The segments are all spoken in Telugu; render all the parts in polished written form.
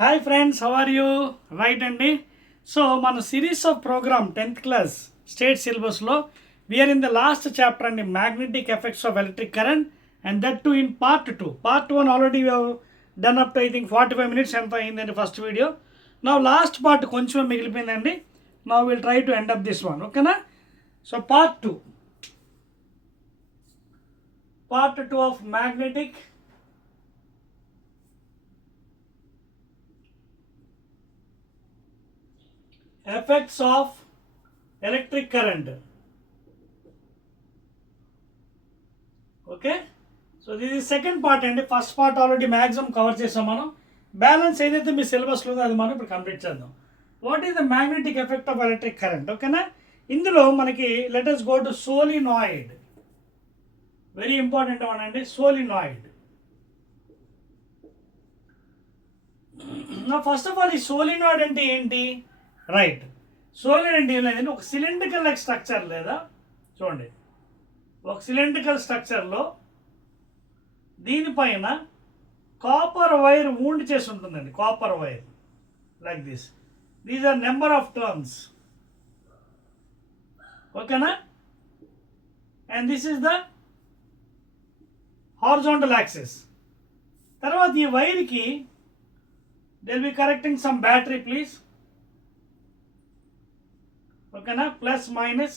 Hi friends, how are you? Right అండి. సో మన series of program 10th class state సిలబస్లో we are in the last chapter అండి, magnetic effects of electric current, and that to in part 2. Part 1 already we done up to I think 45 minutes ఎంత అయిందండి ఫస్ట్ వీడియో. నా లాస్ట్ పార్ట్ కొంచెం మిగిలిపోయిందండి. నా will try to end up this one, ఓకేనా? So part 2 of magnetic effects of electric current. Okay, so this is second part and first part already maximum cover chesam manam. Balance edaithe me syllabus లో అది మనం ఇప్పుడు కంప్లీట్ చేద్దాం. What is the magnetic effect of electric current? ఓకేనా? ఇందులో మనకి let us go to solenoid. Very important one అండి, solenoid. నా ఫస్ట్ ఆఫ్ ఆల్ ఈ solenoid అంటే ఏంటి? రైట్, సోలిడ్ అంటే ఏం లేదండి, ఒక సిలిండ్రికల్ స్ట్రక్చర్ లేదా చూడండి, ఒక సిలిండ్రికల్ స్ట్రక్చర్లో దీనిపైన కాపర్ వైర్ వూండ్ చేసి ఉంటుందండి. Copper wire like this. These are number of turns, ఓకేనా? And this is the horizontal axis. తర్వాత ఈ వైర్కి they will be correcting some battery please, ఓకేనా? Plus minus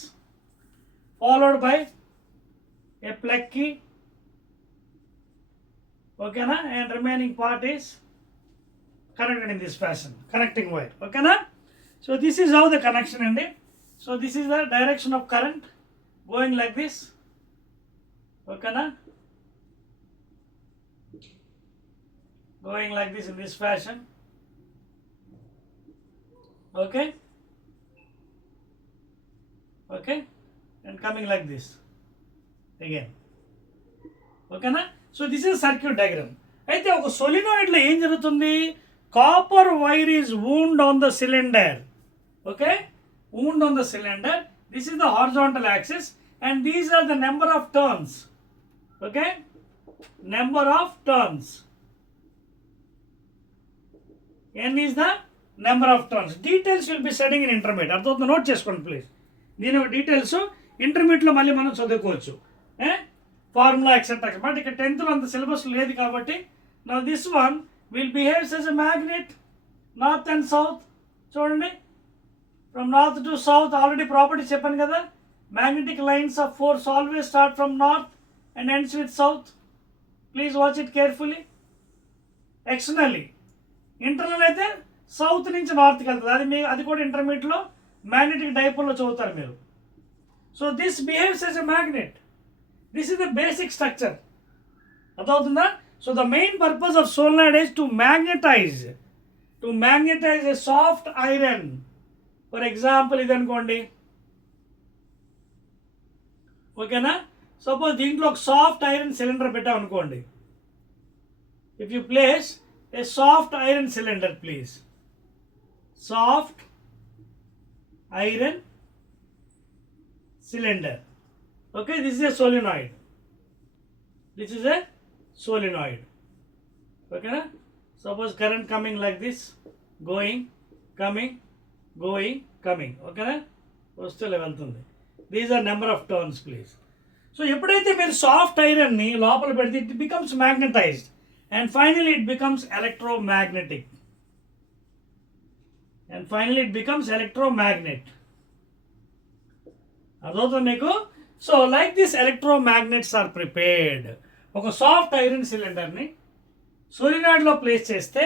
followed by a plug key, ఓకేనా? And remaining part is connected in this fashion, connecting wire, ఓకేనా? So this is how the connection అండి. So this is the direction of current going like this, ఓకేనా? Going like this in this fashion, okay, and coming like this again, okay na? So this is circuit diagram. అయితే ఒక సోలినాయిడ్ లో ఏం జరుగుతుంది? Copper wire is wound on the cylinder, okay? Wound on the cylinder. This is the horizontal axis and these are the number of turns, okay? Number of turns. N is the number of turns. Details will be studying in intermediate. అర్థం నోట్ చేసుకోండి ప్లీజ్. దీని డీటెయిల్స్ ఇంటర్మీడియట్లో మళ్ళీ మనం చదువుకోవచ్చు, ఫార్ములా ఎక్సెట్రా. బట్ ఇక్కడ 10th అంత సిలబస్ లేదు కాబట్టి నా this one will behaves as a magnet north and south. చూడండి, from north to south already property చెప్పాను కదా. Magnetic lines of force always start from north and ends with south. Please watch it carefully. Externally, internal అయితే సౌత్ నుంచి నార్త్కి వెళ్తుంది. అది కూడా ఇంటర్మీడియట్లో మ్యాగ్నెటిక్ డైపోల్లో చదువుతారు మీరు. So this behaves as a magnet. This is the basic structure. అర్థమవుతుందా? So the main purpose of solenoid is to magnetise a soft iron. For example ఇది అనుకోండి, ఓకేనా? సపోజ్ దీంట్లో ఒక సాఫ్ట్ ఐరన్ సిలిండర్ పెట్టాం అనుకోండి. If you place a soft iron cylinder, please. Soft iron cylinder. Okay, this is a solenoid. This is a solenoid. Okay, na? Suppose current coming like this, going, coming, going, coming. Okay, na? Vastu level tundi. These are number of turns, please. So ఎప్పుడైతే మీరు సాఫ్ట్ ఐరన్ ని లోపల పెడితే it becomes magnetized. And finally it becomes electromagnetic. అర్థమవుతుంది మీకు? So like this electromagnets are prepared. ఒక సాఫ్ట్ ఐరన్ సిలిండర్ని సోలినాయిడ్లో ప్లేస్ చేస్తే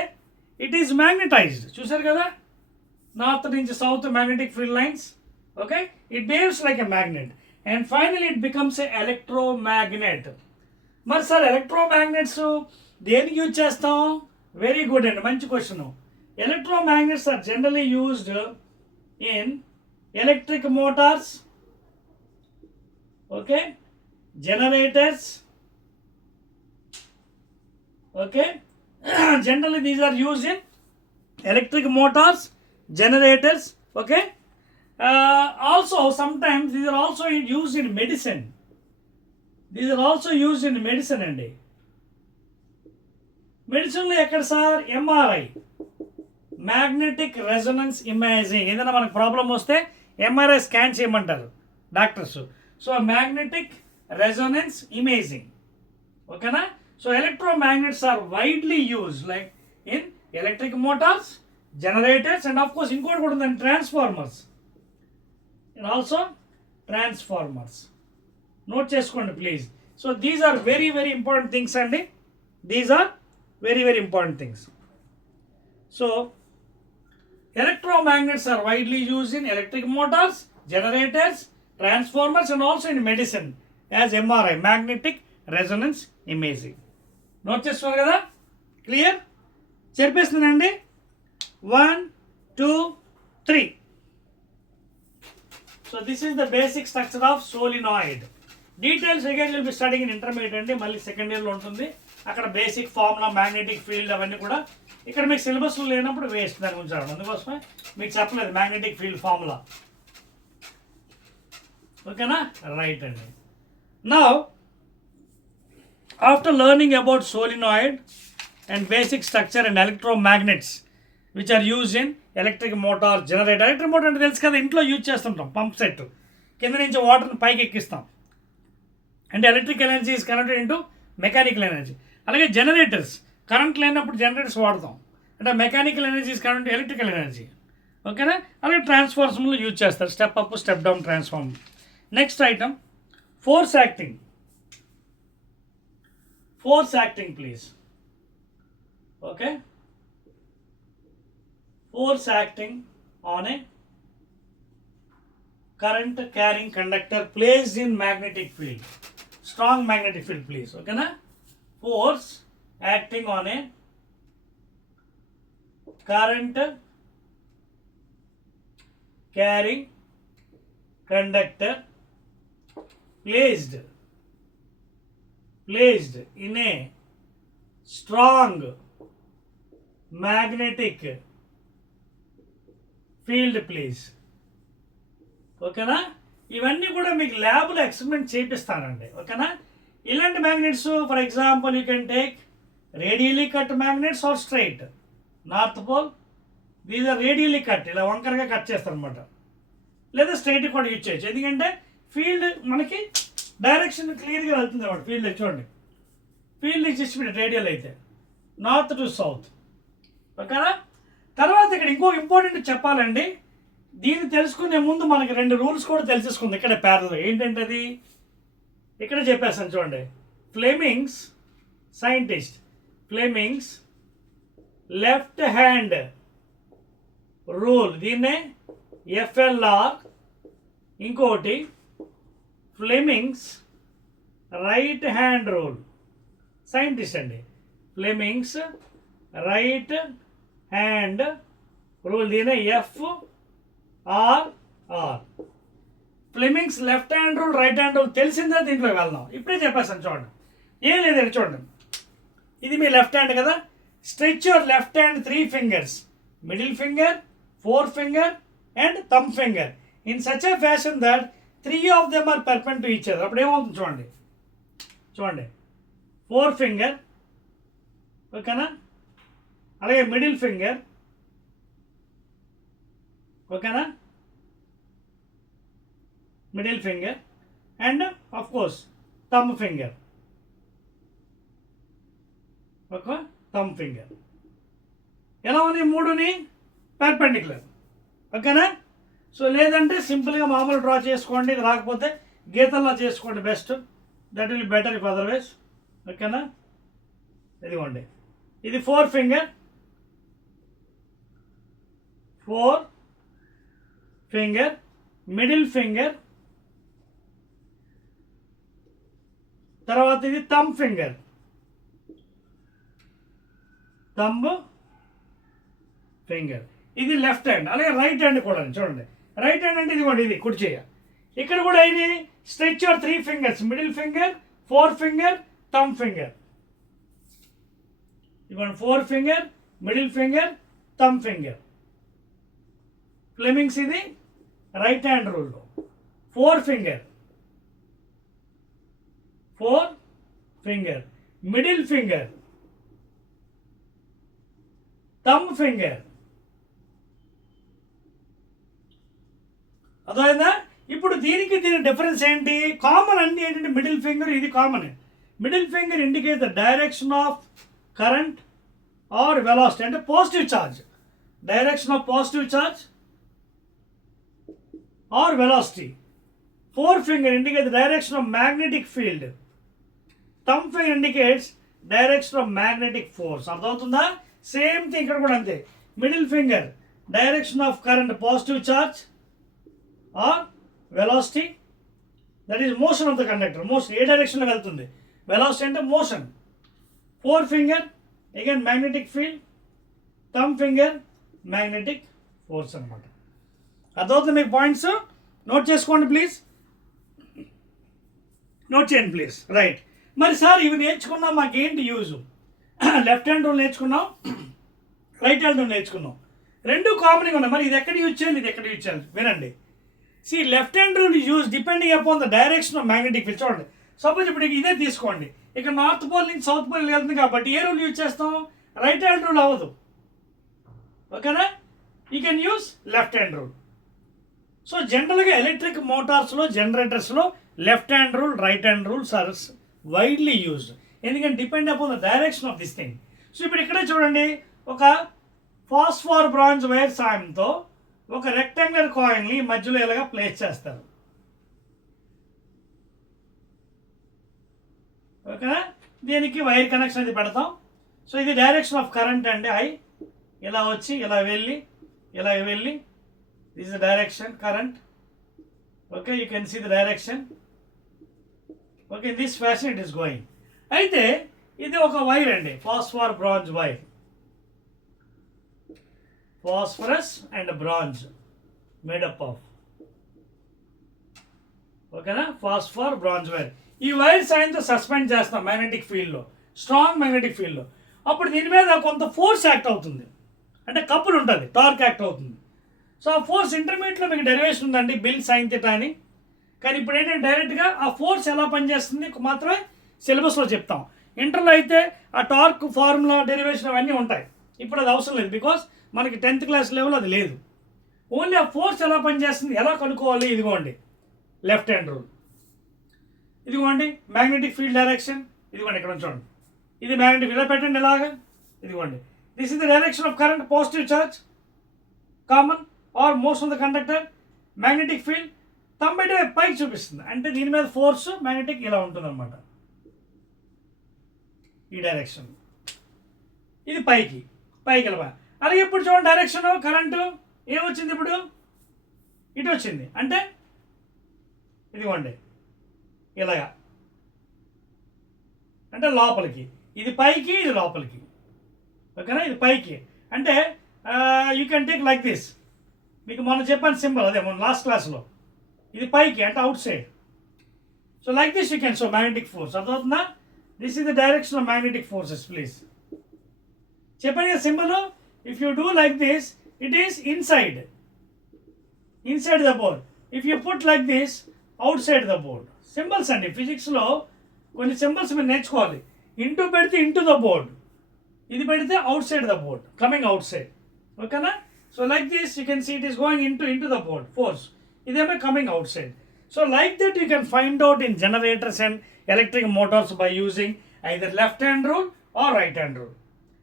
ఇట్ ఈస్ మ్యాగ్నెటైజ్డ్. చూసారు కదా, నార్త్ నుంచి south magnetic field lines, okay? It behaves like a magnet and finally it becomes a electromagnet. మరి సార్ ఎలక్ట్రోమాగ్నెట్స్ దేనికి యూజ్ చేస్తాం? వెరీ గుడ్ అండి, మంచి question. Electromagnets are generally used in electric motors, okay, generators, okay. Generally these are used in electric motors, generators, okay. Also sometimes these are also used in medicine. అండి. మెడిసిన్లో ఎక్కడ sir? MRI, magnetic resonance imaging. ఏదైనా మనకు ప్రాబ్లం వస్తే ఎంఆర్ఐ స్కాన్ చేయమంటారు doctors. So magnetic resonance imaging, ఓకేనా. So electromagnets are widely use like in electric motors, generators and of course ఇంకోటి కూడా ఉందండి, transformers. And also transformers. Note చేసుకోండి please. So these are very very important things అండి. These are very very important things. So electromagnets are widely used in electric motors, generators, transformers and also in medicine as MRI, magnetic resonance imaging. Note చేస్తున్నారు కదా, క్లియర్? చెప్పేస్తున్నానండి. 1 2 3. So this is the basic structure of solenoid. Details again will be studying in intermediate అండి, మళ్ళీ సెకండ్ ఇయర్లో ఉంటుంది. అక్కడ బేసిక్ ఫార్ములా, మ్యాగ్నెటిక్ ఫీల్డ్ అవన్నీ కూడా ఇక్కడ మీకు సిలబస్లో లేనప్పుడు వేస్ట్ దాని గురించి రావడం. అందుకోసమే మీకు చెప్పలేదు మ్యాగ్నెటిక్ ఫీల్డ్ ఫార్ములా, ఓకేనా. రైట్ అండి. Now after learning about solenoid and basic structure and electromagnets which are use in electric motor, generator. Electric motor అంటే తెలుసు కదా, ఇంట్లో యూజ్ చేస్తుంటాం. పంప్ సెట్ కింద నుంచి వాటర్ని పైకి ఎక్కిస్తాం. అంటే electric energy is connected into mechanical energy. అలాగే జనరేటర్స్, కరెంట్ లేనప్పుడు జనరేటర్స్ వాడతాం. అంటే mechanical energy is connected electrical energy, ఓకేనా. అలాగే ట్రాన్స్ఫార్మర్లు యూజ్ చేస్తారు, step up step down transformer. Next item force acting. Force acting please. Okay, force acting on a current carrying conductor placed in magnetic field, strong magnetic field please, okay na. Force acting on a current carrying conductor placed in a strong magnetic field please, ఓకేనా. ఇవన్నీ కూడా మీకు ల్యాబ్లో ఎక్స్పెరిమెంట్ చేపిస్తానండి, ఓకేనా. ఇలాంటి magnets for example you can take radially cut magnets or straight. North pole these are radially cut, ఇలా వంకరగా కట్ చేస్తారు అనమాట. లేదా స్ట్రైట్ కూడా యూజ్ చేయొచ్చు, ఎందుకంటే ఫీల్డ్ మనకి డైరెక్షన్ క్లియర్గా వెళ్తుంది అన్నమాట. ఫీల్డ్ చూడండి, ఫీల్డ్ ఇచ్చేసి రేడియల్ అయితే నార్త్ టు సౌత్, ఓకేనా. తర్వాత ఇక్కడ ఇంకో ఇంపార్టెంట్ చెప్పాలండి. దీన్ని తెలుసుకునే ముందు మనకి 2 రూల్స్ కూడా తెలిసేసుకుంది ఇక్కడ ప్యారల్. ఏంటంటే అది ఇక్కడ చెప్పేస్తాను చూడండి. Fleming's scientist, Fleming's left hand rule, దీన్నే ఎఫ్ఎల్ఆర్. ఇంకోటి Fleming's right hand rule, scientist అండి. ఫ్లెమింగ్స్ రైట్ హ్యాండ్ రూల్, దీనే FRR. Fleming's left hand rule, right hand rule తెలిసిందా? దీంట్లో వెళ్దాం. ఇప్పుడే చెప్పేస్తాను చూడండి. ఏం లేదండి చూడండి, ఇది మీ లెఫ్ట్ హ్యాండ్ కదా. Stretch your left hand 3 fingers, middle finger, 4 finger and thumb finger in such a fashion that 3 of them are perpendicular to each other. అప్పుడు ఏమవుతుంది చూడండి. చూడండి 4 finger, ఓకేనా. అలాగే మిడిల్ ఫింగర్, ఓకేనా, middle finger and of course thumb finger, okay, thumb finger. ఎలా ఉన్నాయి 3ని పర్పెండిక్యులర్, ఓకేనా. సో లేదంటే సింపుల్గా మామూలు డ్రా చేసుకోండి, ఇది రాకపోతే గీతల్లా చేసుకోండి best, that will better if otherwise, ఓకేనా. ఇదిగోండి, ఇది 4 finger, 4 finger, మిడిల్ ఫింగర్, తర్వాత ఇది థంబ్ ఫింగర్, థంబ్ ఫింగర్. ఇది లెఫ్ట్ హ్యాండ్. అలాగే రైట్ హ్యాండ్ కూడా చూడండి. రైట్ హ్యాండ్ అంటే ఇదిగోండి, ఇది కుడి చేయ. ఇక్కడ కూడా ఇది stretch your 3 fingers, middle finger, 4 finger, thumb finger. ఇదిగోండి 4 finger, middle finger, thumb finger. Fleming's ఇది right hand rule. 4 finger, 4 finger, middle finger, thumb finger, అర్థమైందా? ఇప్పుడు దీనికి దీని డిఫరెన్స్ ఏంటి? కామన్ అన్ని ఏంటంటే మిడిల్ ఫింగర్ ఇది common. Middle finger indicate the direction of current or velocity, అంటే positive charge, direction of positive charge or velocity. Four finger indicate the direction of magnetic field. Thumb finger indicates direction of magnetic force. అర్థమవుతుందా? సేమ్ థింగ్ ఇక్కడ కూడా అంతే. Middle finger direction of current positive charge or velocity, that is motion of the conductor. Motion ఏ డైరెక్షన్లో వెళ్తుంది, వెలాసిటీ అంటే motion. Four finger again magnetic field, thumb finger magnetic force అనమాట. అర్థమవుతుంది మీకు పాయింట్స్? నోట్ చేసుకోండి ప్లీజ్, నోట్ చేయండి ప్లీజ్. రైట్. మరి సార్ ఇవి నేర్చుకున్నాం, మాకేంటి యూజ్? లెఫ్ట్ హ్యాండ్ రూల్ నేర్చుకున్నాం, రైట్ హ్యాండ్ రూల్ నేర్చుకున్నాం, రెండు కామన్గా ఉన్నాయి. మరి ఇది ఎక్కడ యూజ్ చేయాలి, ఇది ఎక్కడ యూజ్ చేయాలి? వినండి. See left hand rule use depending upon the direction of magnetic field. చూడండి, సపోజ్ ఇప్పుడు ఇదే తీసుకోండి, ఇక్కడ నార్త్ పోల్ నుంచి సౌత్ పోల్ వెళ్తుంది కాబట్టి ఏ రూల్ యూజ్ చేస్తాం? రైట్ హ్యాండ్ రూల్ అవ్వదు. ఓకేనా? You can use left hand rule. So జనరల్గా ఎలక్ట్రిక్ మోటార్స్లో, జనరేటర్స్లో left hand rule, right hand rules are widely used. ఎందుకంటే depend upon the direction of this thing. So ఇప్పుడు ఇక్కడే చూడండి, ఒక ఫాస్ఫర్ బ్రాంజ్ వైర్ సాయంతో ఒక రెక్టాంగులర్ కాయిన్ని మధ్యలో ఇలాగా ప్లేస్ చేస్తారు. ఓకేనా? దీనికి వైర్ కనెక్షన్ అది పెడతాం. సో ఇది డైరెక్షన్ ఆఫ్ కరెంట్ అండి. ఇలా వచ్చి ఇలా వెళ్ళి ఇలా వెళ్ళి, this is the direction current. Okay, you can see the direction. Okay, in this fashion it is going. అయితే ఇది ఒక వైర్ అండి, phosphor bronze wire. Phosphorus and bronze made up of, ఓకేనా, ఫాస్ఫర్ బ్రాంజ్ వైర్. ఈ వైర్ సాయంతో సస్పెండ్ చేస్తాం మ్యాగ్నెటిక్ ఫీల్డ్లో, స్ట్రాంగ్ మ్యాగ్నెటిక్ ఫీల్డ్లో. అప్పుడు దీని మీద కొంత ఫోర్స్ యాక్ట్ అవుతుంది, అంటే కపుల్ ఉంటుంది, టార్క్ యాక్ట్ అవుతుంది. సో ఆ ఫోర్స్ ఇంటర్మీడియట్లో మీకు డెరివేషన్ ఉందండి, బిల్ సైన్ థీటా అని. కానీ ఇప్పుడు ఏంటంటే డైరెక్ట్గా ఆ ఫోర్స్ ఎలా పనిచేస్తుంది మాత్రమే సిలబస్లో చెప్తాం. ఇంటర్లో అయితే ఆ టార్క్ ఫార్ములా డెరివేషన్ అవన్నీ ఉంటాయి. ఇప్పుడు అది అవసరం లేదు, బికాస్ మనకి 10th క్లాస్ లెవెల్ అది లేదు. ఓన్లీ ఆ ఫోర్స్ ఎలా పనిచేస్తుంది, ఎలా కనుక్కోవాలి. ఇదిగోండి లెఫ్ట్ హ్యాండ్ రూల్. ఇదిగోండి మ్యాగ్నెటిక్ ఫీల్డ్ డైరెక్షన్. ఇదిగోండి ఇక్కడ చూడండి, ఇది మ్యాగ్నెటిక్ ఇలా పెట్టండి ఇలాగా. ఇదిగోండి, this is the direction of current, positive charge common are most of the conductor, magnetic field. Thumb అయితే పైకి చూపిస్తుంది, అంటే దీని మీద ఫోర్స్ మ్యాగ్నెటిక్ ఇలా ఉంటుంది అనమాట, ఈ డైరెక్షన్. ఇది పైకి పైకి వెళ్ళా. అలాగే ఇప్పుడు చూడండి డైరెక్షన్ కరెంటు ఏమొచ్చింది, ఇప్పుడు ఇటు వచ్చింది, అంటే ఇదిగోండి ఇలాగా, అంటే లోపలికి. ఇది పైకి, ఇది లోపలికి. ఓకేనా? ఇది పైకి అంటే you can take like this. మీకు మొన్న చెప్పాను సింబల్, అదే మొన్న లాస్ట్ క్లాస్లో. ఇది పైకి అంటే outside. So like this you can show magnetic force. అర్థమవుతుందా? This is the direction of magnetic forces. Please చెప్పండి కదా symbol. If you do like this, it is inside the board. If you put like this, outside the board. Symbols అండి, ఫిజిక్స్లో కొన్ని సింబల్స్ మీరు నేర్చుకోవాలి. ఇంటూ పెడితే ఇంటూ ద బోర్డ్, ఇది పెడితే outside the board, coming outside. ఓకేనా? So like this you can see it is going into the board force, ఇదేమో coming outside. So like that you can find out in generators and electric motors by using either left hand rule or right hand rule,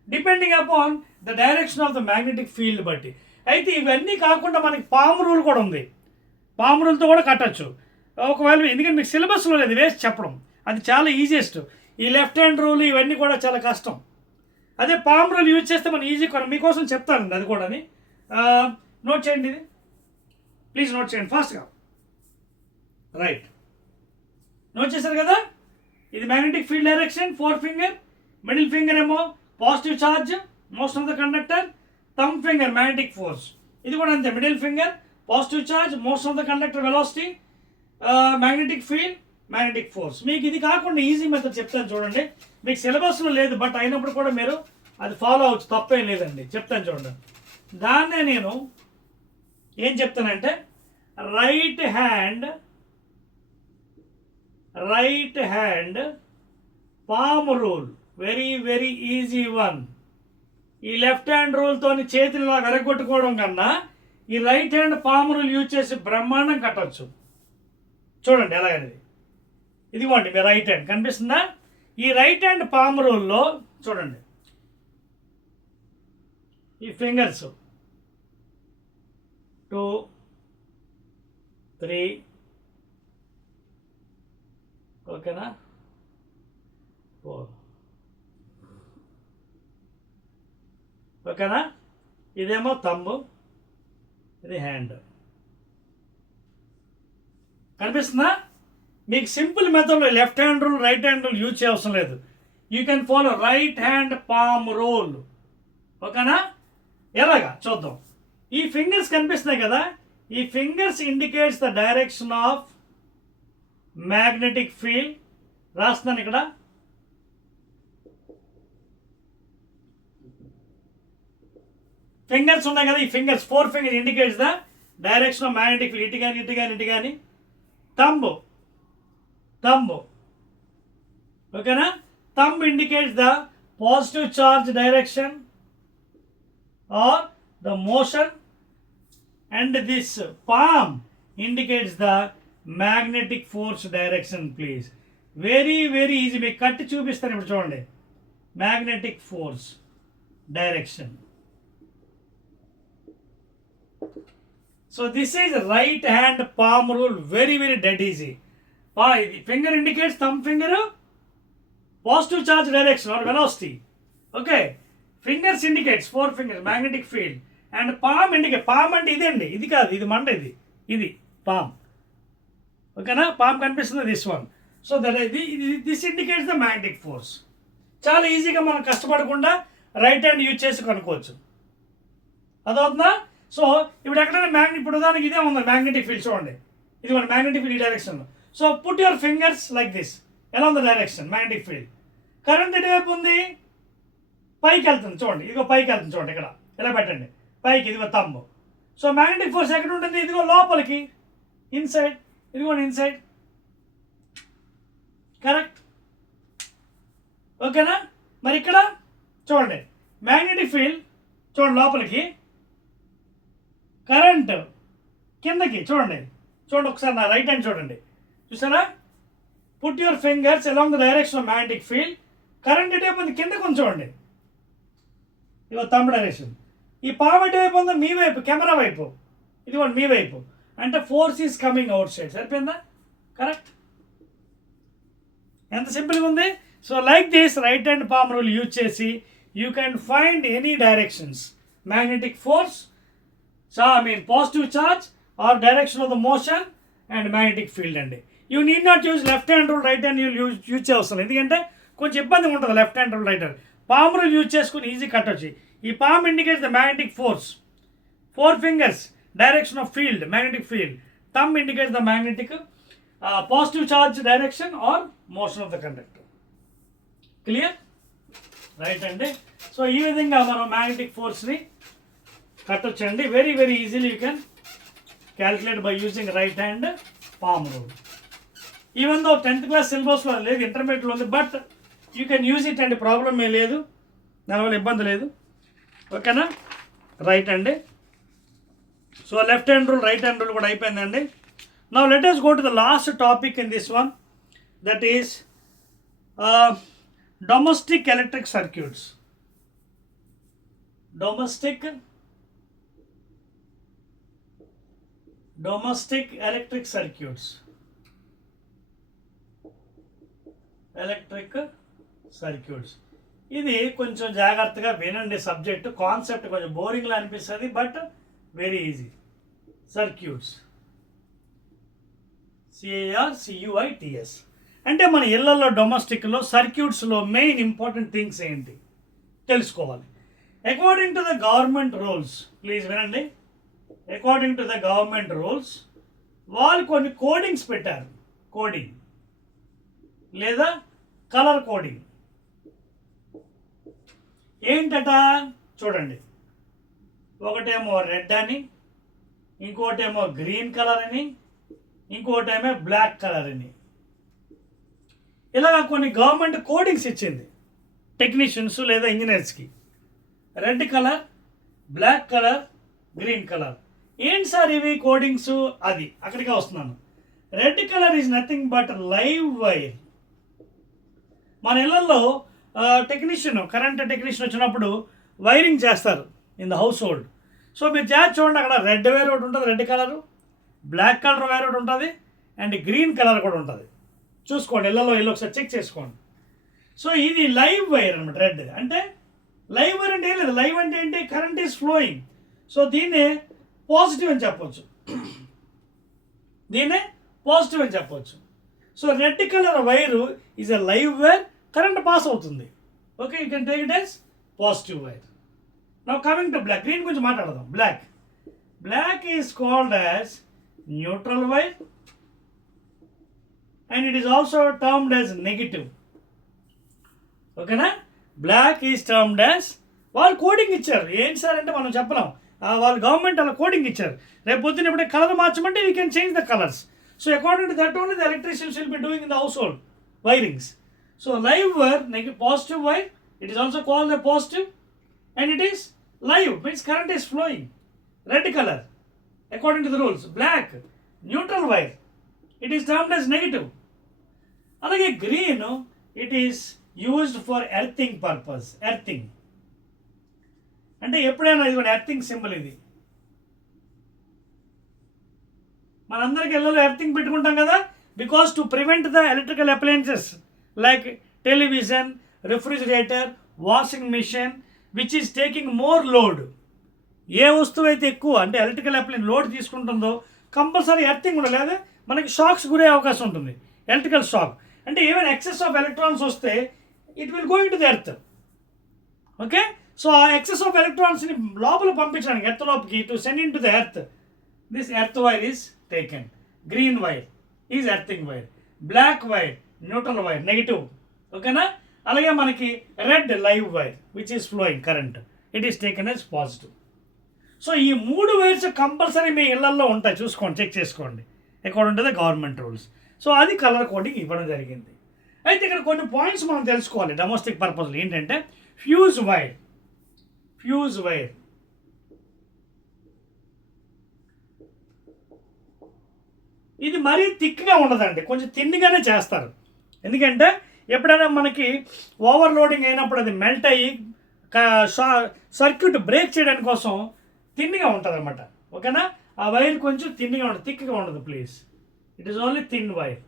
depending upon the direction of the magnetic field బట్టి. అయితే ఇవన్నీ కాకుండా మనకి పామ్ రూల్ కూడా ఉంది, పామ్ రూల్తో కూడా కట్టచ్చు ఒకవేళ. ఎందుకంటే మీకు సిలబస్లో లేదు వేస్ట్ చెప్పడం, అది చాలా ఈజియెస్ట్. ఈ లెఫ్ట్ హ్యాండ్ రూల్ ఇవన్నీ కూడా చాలా కష్టం. అదే పామ్ రూల్ యూజ్ చేస్తే మనం ఈజీ కూడా, మీకోసం చెప్తానండి అది కూడా. నోట్ చేయండి, ఇది ప్లీజ్ నోట్ చేయండి ఫాస్ట్గా. రైట్, నోట్ చేశారు కదా? ఇది magnetic field direction, four finger, middle finger ఏమో positive charge most of the conductor, thumb finger magnetic force. ఇది కూడా అంతే, middle finger positive charge most of the conductor velocity, magnetic field magnetic force. మీకు ఇది కాకుండా ఈజీ మెథడ్ చెప్తాను చూడండి, మీకు సిలబస్లో లేదు బట్ అయినప్పుడు కూడా మీరు అది ఫాలో అవచ్చు, తప్పేం లేదండి. చెప్తాను చూడండి, దాన్నే నేను ఏం చెప్తానంటే right hand palm rule, very very easy one. ఈ లెఫ్ట్ హ్యాండ్ రూల్తో చేతులు ఇలా వెరగొట్టుకోవడం కన్నా ఈ right hand palm rule use చేసి బ్రహ్మాండం కట్టవచ్చు. చూడండి ఎలాగనేది. ఇదిగోండి మీ రైట్ హ్యాండ్ కనిపిస్తుందా? ఈ రైట్ హ్యాండ్ పామ్ రూల్లో చూడండి ఈ ఫింగర్స్ 2, 3 ఓకేనా, 4 ఓకేనా. ఇదేమో థంబ్, ఇది హ్యాండ్. కనిపిస్తుందా? మీకు సింపుల్ మెథడ్లో left hand rule right hand rule use చేయవసరం లేదు. You can follow right hand palm rule. ఓకేనా? ఎలాగా చూద్దాం. ఈ ఫింగర్స్ కనిపిస్తున్నాయి కదా, ఈ fingers indicates the direction of magnetic field. రాస్తున్నాను ఇక్కడ. ఫింగర్స్ ఉన్నాయి కదా, ఈ fingers 4 finger indicates the direction of magnetic field. ఇటు కానీ థంబ్ ఓకేనా. Thumb indicates the positive charge direction or the motion, and this palm indicates the magnetic force direction. Please, very easy. మీకు కట్టి చూపిస్తాను ఇప్పుడు చూడండి. magnetic force direction. So this is right hand palm rule. Very dead easy. Finger indicates thumb finger positive charge direction or velocity. Okay, fingers indicates 4 fingers magnetic field, and palm indicate. Palm అంటే ఇదే అండి, ఇది కాదు, ఇది మంట, ఇది పామ్. ఓకేనా? పామ్ కనిపిస్తుంది, this one. So that this indicates the magnetic force. చాలా ఈజీగా మనం కష్టపడకుండా రైట్ హ్యాండ్ యూజ్ చేసి కనుక్కోవచ్చు. అదవుతుందా? సో ఇప్పుడు ఎక్కడైనా ఇప్పుడు ఉదాహరణకి ఇదే ఉంది మ్యాగ్నెటిక్ ఫీల్డ్. చూడండి, ఇది మన మ్యాగ్నెటిక్ ఫీల్డ్ ఈ డైరెక్షన్లో. So put your fingers like this. ఎలా ఉంది డైరెక్షన్ మ్యాగ్నెటిక్ ఫీల్డ్? కరెంట్ ఎటువైపు ఉంది? పైకి వెళ్తుంది. చూడండి, ఇదిగో పైకి వెళ్తుంది. చూడండి ఇక్కడ ఇలా పెట్టండి, పైకి. ఇదిగో థంబ్. సో మ్యాగ్నెటిక్ ఫోర్స్ ఎక్కడ ఉంటుంది? ఇదిగో లోపలికి, ఇన్సైడ్. ఇదిగోండి ఇన్సైడ్. కరెక్ట్. ఓకేనా? మరి ఇక్కడ చూడండి మ్యాగ్నెటిక్ ఫీల్డ్, చూడండి లోపలికి, కరెంట్ కిందకి. చూడండి ఒకసారి నా రైట్ హ్యాండ్ చూడండి, చూసారా? Put your fingers along the direction of magnetic field. Current ఎటు వైపు ఉంది? కింద కొంచెం చూడండి, ఇదిగో థంబ్ డైరెక్షన్. ఈ పామ్ ఎటు వైపు ఉందో? మీ వైపు, కెమెరా వైపు. ఇదిగోండి మీ వైపు, అంటే force is coming outside. సరిపోయిందా? కరెక్ట్. ఎంత సింపుల్గా ఉంది. So like this right hand palm rule use చేసి you can find any directions, magnetic force, positive charge or direction of the motion and magnetic field అండి. You need not use left hand rule right hand use చేయవసరం, ఎందుకంటే కొంచెం ఇబ్బంది ఉంటుంది left hand rule right hand. Palm rule use చేసుకుని ఈజీ కట్టొచ్చు. ఈ palm indicates the magnetic force. 4 fingers direction of field, magnetic field. Thumb indicates the magnetic positive charge direction or motion of the conductor. Clear? Right అండి. సో ఈ విధంగా మనం మ్యాగ్నెటిక్ ఫోర్స్ని కట్టొచ్చండి. Very easily you can calculate by using right hand palm rule. Even though 10th class సిలబస్లో లేదు, ఇంటర్మీడియట్లో ఉంది, but you can use it అండి. ప్రాబ్లం ఏ లేదు, దానివల్ల ఇబ్బంది లేదు. ఓకేనా? రైట్ అండి. So left hand rule right hand rule కూడా అయిపోయిందండి. Now let us go to the last topic in this one, that is domestic electric circuits. Domestic electric circuits. Electric circuits. ఇది కొంచెం జాగ్రత్తగా వినండి. సబ్జెక్ట్ కాన్సెప్ట్ కొంచెం బోరింగ్లా అనిపిస్తుంది, but very easy. Circuits, CARCUITS. అంటే మన ఇళ్లలో డొమెస్టిక్లో సర్క్యూట్స్లో మెయిన్ ఇంపార్టెంట్ థింగ్స్ ఏంటి తెలుసుకోవాలి. According to the government rules, please వినండి. According to the government rules వాళ్ళు కొన్ని కోడింగ్స్ పెట్టారు. కోడింగ్ లేదా కలర్ కోడింగ్. ఏంటట చూడండి, ఒకటేమో రెడ్ అని, ఇంకోటేమో గ్రీన్ కలర్ అని, ఇంకోటేమో బ్లాక్ కలర్ అని. ఇలాగ కొన్ని గవర్నమెంట్ కోడింగ్స్ ఇచ్చింది టెక్నీషియన్స్ లేదా ఇంజనీర్స్కి. Red colour, black colour, green colour. ఏంటి సార్ ఇవి కోడింగ్స్, అది అక్కడికే వస్తున్నాను. Red colour is nothing but live wire. మన ఇళ్లలో కరెంట్ టెక్నీషియన్ వచ్చినప్పుడు వైరింగ్ చేస్తారు in the household. So మీరు చూడండి, అక్కడ రెడ్ వైర్ ఒకటి ఉంటుంది, red colour, black colour wire ఒకటి ఉంటుంది, అండ్ గ్రీన్ కలర్ కూడా ఉంటుంది. చూసుకోండి ఇళ్లలో ఒకసారి చెక్ చేసుకోండి. సో ఇది లైవ్ వైర్ అనమాట. రెడ్ అంటే లైవ్ వైర్ అంటే ఏం లేదు. లైవ్ అంటే ఏంటి? Current is flowing. సో దీన్నే పాజిటివ్ అని చెప్పవచ్చు. So red colour wire is a live wire, current pass అవుతుంది. Okay, you can take it as positive wire. Now coming to black. Green గురించి మాట్లాడదాం. Black is called as neutral wire and it is also termed as negative. ఓకేనా? బ్లాక్ ఈజ్ టర్మ్డ్ యాజ్, వాళ్ళు కోడింగ్ ఇచ్చారు. ఏంటి సార్ అంటే మనం చెప్పలేం, వాళ్ళు గవర్నమెంట్ అలా కోడింగ్ ఇచ్చారు. రేపు పొద్దున్న ఎప్పుడైనా కలర్ మార్చమంటే we can change the colours. So according to that only the electricians will be doing in the household wirings. So live wire, positive wire, it is also called the positive and it is live, means current is flowing. Red color according to the rules. Black, neutral wire, it is termed as negative. Alage green, it is used for earthing purpose. Earthing అంటే ఎప్పుడైనా ఇది ఎర్తింగ్ సింబల్. ఇది మనందరికి ఇళ్ళలో ఎర్తింగ్ పెట్టుకుంటాం కదా, because to prevent the electrical appliances like television, refrigerator, washing machine which is taking more load. ఏ వస్తువు అయితే ఎక్కువ అంటే ఎలక్ట్రికల్ అప్లయన్స్ లోడ్ తీసుకుంటుందో కంపల్సరీ ఎర్తింగ్ ఉండాలి, లేదా మనకి షాక్స్ గురే అవకాశం ఉంటుంది. ఎలక్ట్రికల్ షాక్ అంటే ఈవెన్ ఎక్సెస్ ఆఫ్ ఎలక్ట్రాన్స్ వస్తే it will go into the earth. Okay, so ఆ ఎక్సెస్ ఆఫ్ ఎలక్ట్రాన్స్ని లోపల పంపించడానికి ఎర్త్ లోపలికి to send into the earth, this earth wire is taken. Green wire is earthing wire, black wire neutral wire negative. ఓకేనా? అలాగే మనకి red live wire which is flowing current, it is taken as positive. So ఈ 3 వైర్స్ కంపల్సరీ మీ ఇళ్లలో ఉంటాయి, చూసుకోండి, చెక్ చేసుకోండి according to the government rules. So అది కలర్ కోడింగ్ ఇవ్వడం జరిగింది. అయితే ఇక్కడ కొన్ని పాయింట్స్ మనం తెలుసుకోవాలి డొమెస్టిక్ పర్పస్లో. ఏంటంటే ఫ్యూజ్ వైర్ ఇది మరీ థిక్గా ఉండదండి, కొంచెం థిన్గానే చేస్తారు. ఎందుకంటే ఎప్పుడైనా మనకి ఓవర్లోడింగ్ అయినప్పుడు అది మెల్ట్ అయ్యి సర్క్యూట్ బ్రేక్ చేయడానికి కోసం థిన్గా ఉంటుంది అనమాట. ఓకేనా? ఆ వైర్ కొంచెం థిన్గా ఉంటుంది, థిక్గా ఉండదు. Please, it is only thin wire,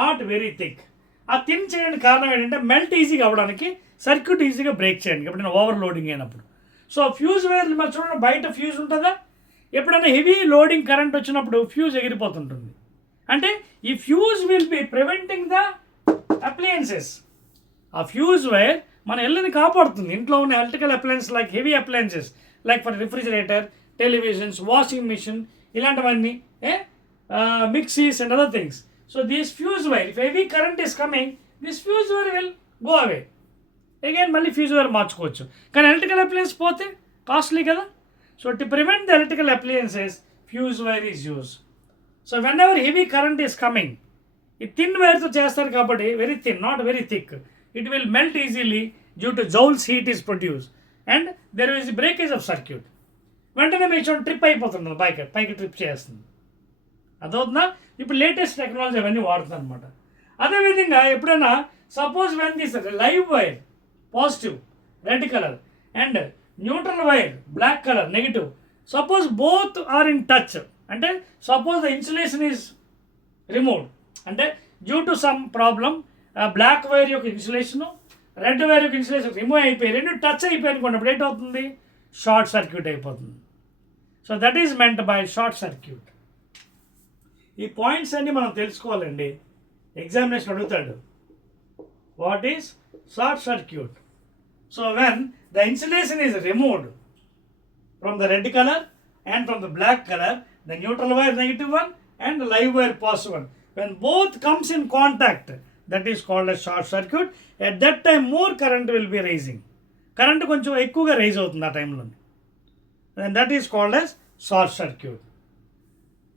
not very thick. ఆ థిన్ చేయడానికి కారణం ఏంటంటే మెల్ట్ ఈజీగా అవ్వడానికి, సర్క్యూట్ ఈజీగా బ్రేక్ చేయడానికి ఎప్పుడైనా ఓవర్లోడింగ్ అయినప్పుడు. సో ఫ్యూజ్ వైర్ మరి చూడండి, బయట ఫ్యూజ్ ఉంటుందా? ఎప్పుడైనా హెవీ లోడింగ్ కరెంట్ వచ్చినప్పుడు ఫ్యూజ్ ఎగిరిపోతుంటుంది. అంటే ఈ fuse will be preventing the appliances. ఆ ఫ్యూజ్ వైర్ మన ఇళ్ళని కాపాడుతుంది. ఇంట్లో ఉన్న electrical appliance like heavy appliances like for refrigerator, televisions, washing machine, ఇలాంటివన్నీ, mixies and other things. So this fuse wire, if heavy current is coming, this fuse wire will go away. Again మళ్ళీ ఫ్యూజ్ వైర్ మార్చుకోవచ్చు. కానీ ఎలక్ట్రికల్ అప్లయన్స్ పోతే కాస్ట్లీ కదా. So to prevent the electrical appliances, fuse wire is use. So when ever heavy current is coming, ఈ థిన్ వైర్తో చేస్తారు కాబట్టి very thin, not very thick, it will melt easily due to joules heat is produce and there is breakage of circuit. వెంటనే మీ చూడండి ట్రిప్ అయిపోతుంది, పైకి ట్రిప్ చేస్తుంది. అదవుతుందా? ఇప్పుడు లేటెస్ట్ టెక్నాలజీ అవన్నీ వాడుతుంది అనమాట. అదేవిధంగా ఎప్పుడైనా suppose when this live wire positive red colour and neutral wire black colour negative, suppose both are in touch, అంటే suppose the insulation is removed, అంటే due to some problem black wire యొక్క ఇన్సులేషను, రెడ్ వైర్ యొక్క ఇన్సులేషన్ రిమూవ్ అయిపోయి రెండు టచ్ అయిపోయి అనుకోండి, ఏంటవుతుంది? షార్ట్ సర్క్యూట్ అయిపోతుంది. So that is meant by short circuit. ఈ పాయింట్స్ అన్నీ మనం తెలుసుకోవాలండి. ఎగ్జామినేషన్ అడుగుతాడు, what is short circuit? So when the insulation is removed from the red colour and from the black color, the neutral wire negative one and the live wire positive one, when both comes in contact, that is called as short circuit. At that time more current will be rising, current కొంచెం ఎక్కువగా రైజ్ అవుతుంది ఆ టైంలో, and that is called as short circuit.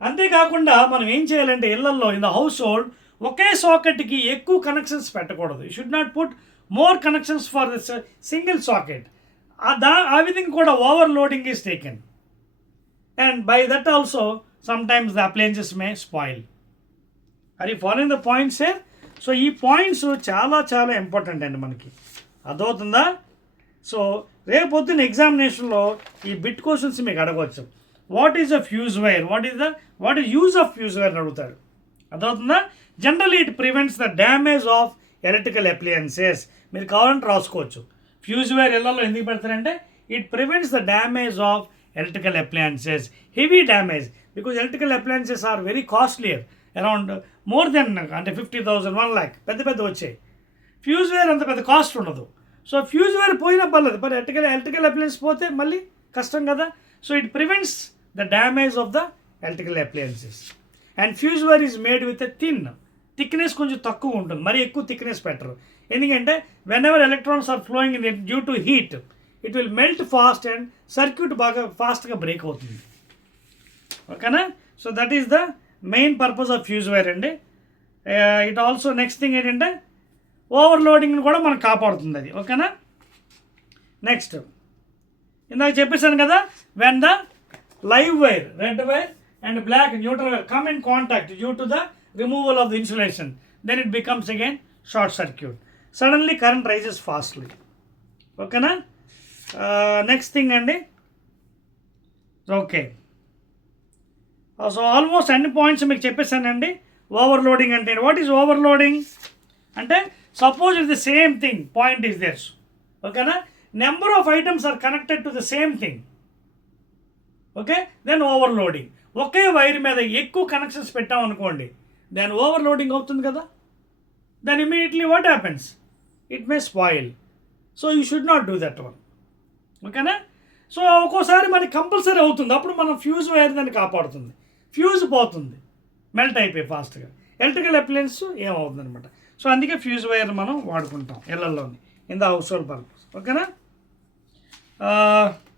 అంతేకాకుండా మనం ఏం చేయాలంటే ఇళ్లలో ఇన్ ద హౌస్ హోల్డ్ ఒకే సాకెట్కి ఎక్కువ కనెక్షన్స్ పెట్టకూడదు. You should not put more connections for this single socket. ఆ విధంగా కూడా overloading is taken. and by that also sometimes the appliances may spoil. Are you following the points here? So ఈ పాయింట్స్ చాలా చాలా ఇంపార్టెంట్ అండి మనకి, అర్థమవుతుందా? సో రేపొద్దున ఎగ్జామినేషన్లో ఈ బిట్ క్వశ్చన్స్ మీకు అడగవచ్చు. What is a fuse wire, what is use of fuse wire అని అడుగుతాడు, అర్థమవుతుందా? Generally it prevents the damage of electrical appliances. మీరు కావాలంటే రాసుకోవచ్చు. ఫ్యూజ్ వైర్ ఇళ్లలో ఎందుకు పెడతారంటే it prevents the damage of electrical appliances, heavy damage, because electrical appliances are very costlier, around more than అంటే 50,000, 1 lakh పెద్ద వచ్చాయి. ఫ్యూజ్ వైర్ అంత పెద్ద కాస్ట్ ఉండదు. సో ఫ్యూజ్ వైర్ పోయినా పర్లేదు, బట్ ఎలక్ట్రికల్ అప్లయన్స్ పోతే మళ్ళీ కష్టం కదా. So it prevents the damage of the electrical appliances. And fuse wire is made with a thickness కొంచెం తక్కువ ఉంటుంది, మరి ఎక్కువ థిక్నెస్ పెట్టరు. ఎందుకంటే whenever electrons are flowing in due to heat it will melt fast and circuit బాగా ఫాస్ట్గా బ్రేక్ అవుతుంది. ఓకేనా? So that is the main purpose of fuse wire అండి. ఇట్ ఆల్సో నెక్స్ట్ థింగ్ ఏంటంటే ఓవర్లోడింగ్ని కూడా మనకు కాపాడుతుంది అది. ఓకేనా? నెక్స్ట్ ఇందాక చెప్పేశాను కదా, when the live wire, red wire and black neutral wire come in contact due to the removal of the insulation, then it becomes again short circuit. Suddenly current rises fastly. ఓకేనా? నెక్స్ట్ థింగ్ అండి. ఓకే, సో ఆల్మోస్ట్ అన్ని పాయింట్స్ మీకు చెప్పేశానండి. ఓవర్లోడింగ్ అంటే వాట్ ఈజ్ ఓవర్లోడింగ్ అంటే suppose it the same thing point is there, ఓకేనా? Number of items are connected to the same thing, okay, then overloading. ఒకే వైర్ మీద ఎక్కువ కనెక్షన్స్ పెట్టామనుకోండి, దెన్ ఓవర్లోడింగ్ అవుతుంది కదా. Then immediately what happens, it may spoil. So you should not do that one, ఓకేనా? సో ఒక్కోసారి మనకి కంపల్సరీ అవుతుంది, అప్పుడు మనం ఫ్యూజ్ వైర్ దాన్ని కాపాడుతుంది. ఫ్యూజ్ పోతుంది, మెల్ట్ అయిపోయి ఫాస్ట్గా, ఎలక్ట్రికల్ అప్లయన్స్ ఏమవుతుంది అనమాట. సో అందుకే ఫ్యూజ్ వైర్ మనం వాడుకుంటాం ఇళ్లలోని in the household purpose. ఓకేనా?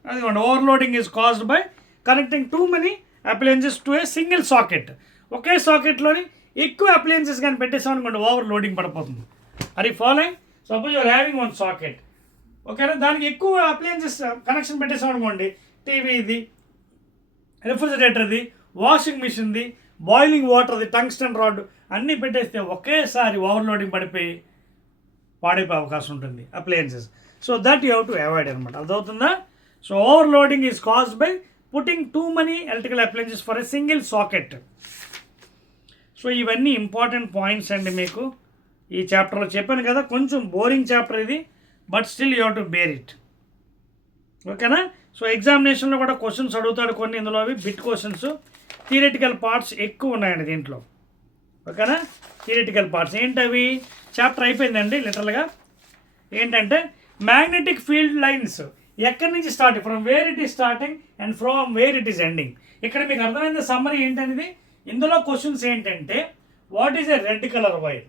అదిగోండి, overloading is caused by connecting too many appliances to a single socket. ఒకే సాకెట్లోని ఎక్కువ అప్లయన్సెస్ కానీ పెట్టేసాం అనుకోండి, ఓవర్లోడింగ్ పడిపోతుంది. అది following, suppose you are having one socket, ఓకేనా, దానికి ఎక్కువ అప్లయన్సెస్ కనెక్షన్ పెట్టేసాం అనుకోండి, టీవీది, రిఫ్రిజిరేటర్ది, వాషింగ్ మిషన్ది, బాయిలింగ్ వాటర్ది, టంగ్స్టన్ రాడ్ అన్నీ పెట్టేస్తే ఒకేసారి ఓవర్లోడింగ్ పడిపోయి పాడైపోయే అవకాశం ఉంటుంది appliances. So that you have to avoid అనమాట, అర్థమవుతుందా? So overloading is caused by putting too many electrical appliances for a single socket. So ఇవన్నీ ఇంపార్టెంట్ పాయింట్స్ అండి. మీకు ఈ చాప్టర్లో చెప్పాను కదా, కొంచెం బోరింగ్ చాప్టర్ ఇది, but still you have to bear it. ఓకేనా? సో ఎగ్జామినేషన్లో కూడా క్వశ్చన్స్ అడుగుతాడు కొన్ని, ఇందులో అవి బిట్ క్వశ్చన్స్. థియరిటికల్ పార్ట్స్ ఎక్కువ ఉన్నాయండి దీంట్లో, ఓకేనా? థియరిటికల్ పార్ట్స్ ఏంటవి? చాప్టర్ అయిపోయిందండి లిటరల్గా. ఏంటంటే మ్యాగ్నెటిక్ ఫీల్డ్ లైన్స్ ఎక్కడి నుంచి start, from where it is starting and from where it is ending. ఇక్కడ మీకు అర్థమైంది సమ్మరీ ఏంటనేది. ఇందులో క్వశ్చన్స్ ఏంటంటే what is a red colour wire,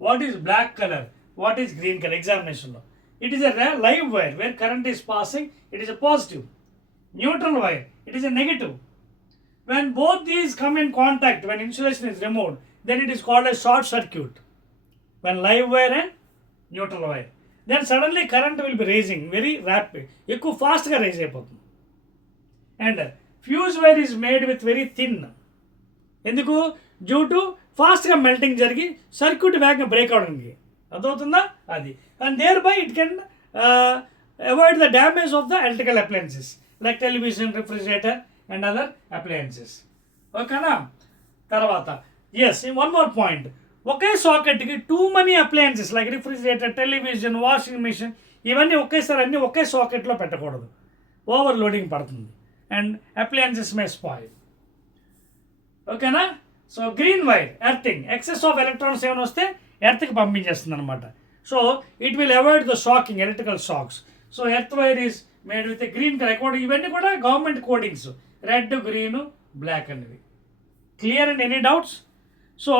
what is black colour, what is green colour. ఎగ్జామినేషన్లో it is a live wire where current is passing, it is a positive. Neutral wire, it is a negative. When both these come in contact, when insulation is removed, then it is called a short circuit. When live wire and neutral wire, then suddenly current will be rising very rapid, ekku fast ga rise ayipotundi. And fuse wire is made with very thin, enduku due to fast ga melting jarigi circuit vega break avadamiki, అర్థమవుతుందా? అది. And thereby it can avoid the damage of the electrical appliances like television, refrigerator and other appliances. ఓకేనా? తర్వాత ఎస్, వన్ మోర్ పాయింట్. ఒకే సాకెట్కి too many appliances like refrigerator, television, washing machine ఇవన్నీ ఒకేసారి అన్నీ ఒకే సాకెట్లో పెట్టకూడదు, ఓవర్లోడింగ్ పడుతుంది అండ్ అప్లయన్సెస్ మే స్పాయిల్. ఓకేనా? So green wire earthing, excess of electrons ఏమైనా వస్తే ఎర్త్కి పంపించేస్తుంది అనమాట. So it will avoid the shocking, electrical shocks. So earth wire is made with green colour. ఇవన్నీ కూడా government codings, red, green, black అనేవి. Clear and any doubts? So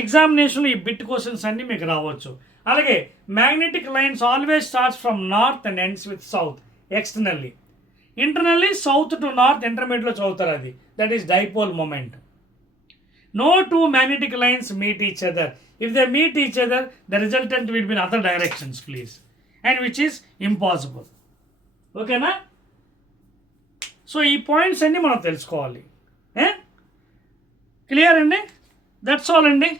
ఎగ్జామినేషన్లో ఈ బిట్ క్వశ్చన్స్ అన్నీ మీకు రావచ్చు. అలాగే magnetic lines always starts from north and ends with south externally. Internally south to north ఇంటర్మీడియట్లో చదువుతారు, అది that is dipole moment. No two magnetic lines meet each other. If they meet each other, the resultant will be in other directions, please, and which is impossible. Okay na? So ఈ పాయింట్స్ అన్నీ మనం తెలుసుకోవాలి. క్లియర్ అండి? దట్స్ ఆల్ అండి.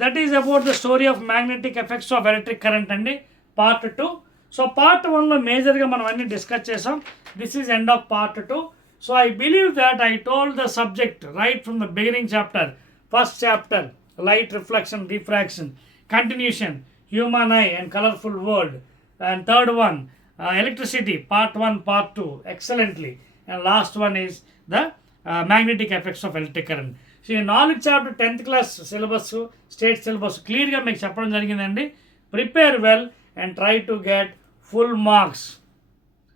That is about the story of magnetic effects of electric current అండి, పార్ట్ 2. సో పార్ట్ 1లో మేజర్గా మనం అన్నీ డిస్కస్ చేసాం. This is end of part 2. So I believe that I told the subject right from the beginning chapter. First chapter light reflection, diffraction, continuation, human eye and colorful world, and third one electricity, part 1, part 2 excellently, and last one is the magnetic effects of electric current. So ఈ 4 chapter 10th class syllabus, state syllabus క్లియర్గా మీకు చెప్పడం జరిగిందండి. Prepare well and try to get full marks.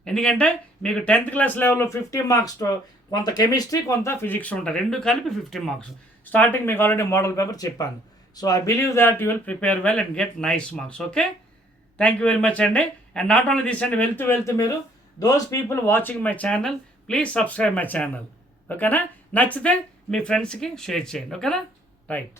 ఎందుకంటే మీకు 10th క్లాస్ లెవెల్లో 50 మార్క్స్, కొంత కెమిస్ట్రీ కొంత ఫిజిక్స్ ఉంటాయి, రెండు కలిపి 50 మార్క్స్. స్టార్టింగ్ మీకు ఆల్రెడీ మోడల్ పేపర్ చెప్పాను. So I believe that you will prepare well and get nice marks. Okay, thank you very much అండి. అండ్ నాట్ ఓన్లీ దిస్ అండి, వెళ్తూ మీరు those people watching my channel please subscribe my channel. ఓకేనా? నచ్చితే మీ ఫ్రెండ్స్కి షేర్ చేయండి. ఓకేనా? రైట్.